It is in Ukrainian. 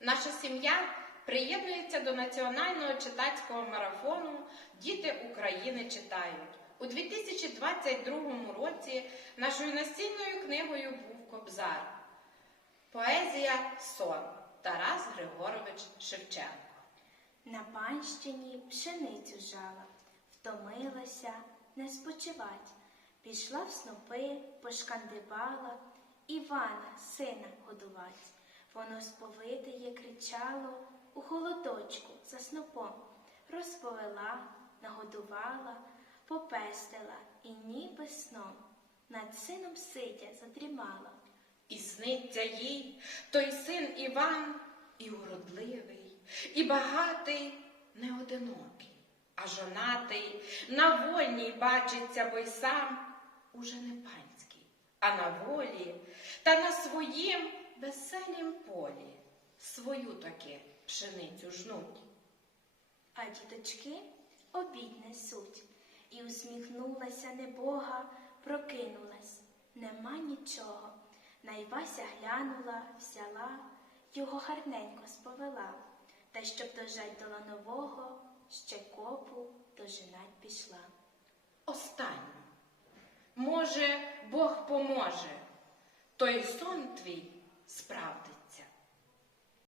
Наша сім'я приєднується до національного читацького марафону Діти України читають. У 2022 році нашою настільною книгою був Кобзар. Поезія Сон Тарас Григорович Шевченко. На панщині пшеницю жала, втомилася не спочивать. Пішла в снопи, пошкандибала, Івана, сина годувать. Воно сповитиє кричало у холодочку за снопом. Розповела, нагодувала, попестила і ніби сном. Над сином сидя задрімала. І сниться їй той син Іван, і уродливий, і багатий, не одинокий, а жонатий, на вольній бачиться, бо й сам уже не панський, а на волі та на своїм веселім полі свою таки пшеницю жнуть. А діточки обід несуть. І усміхнулася небога, прокинулась. Нема нічого. Найвася глянула, взяла, його гарненько сповела. Та щоб дожать до ланового, ще копу дожинать пішла. Останню. Може, Бог поможе, той сон твій.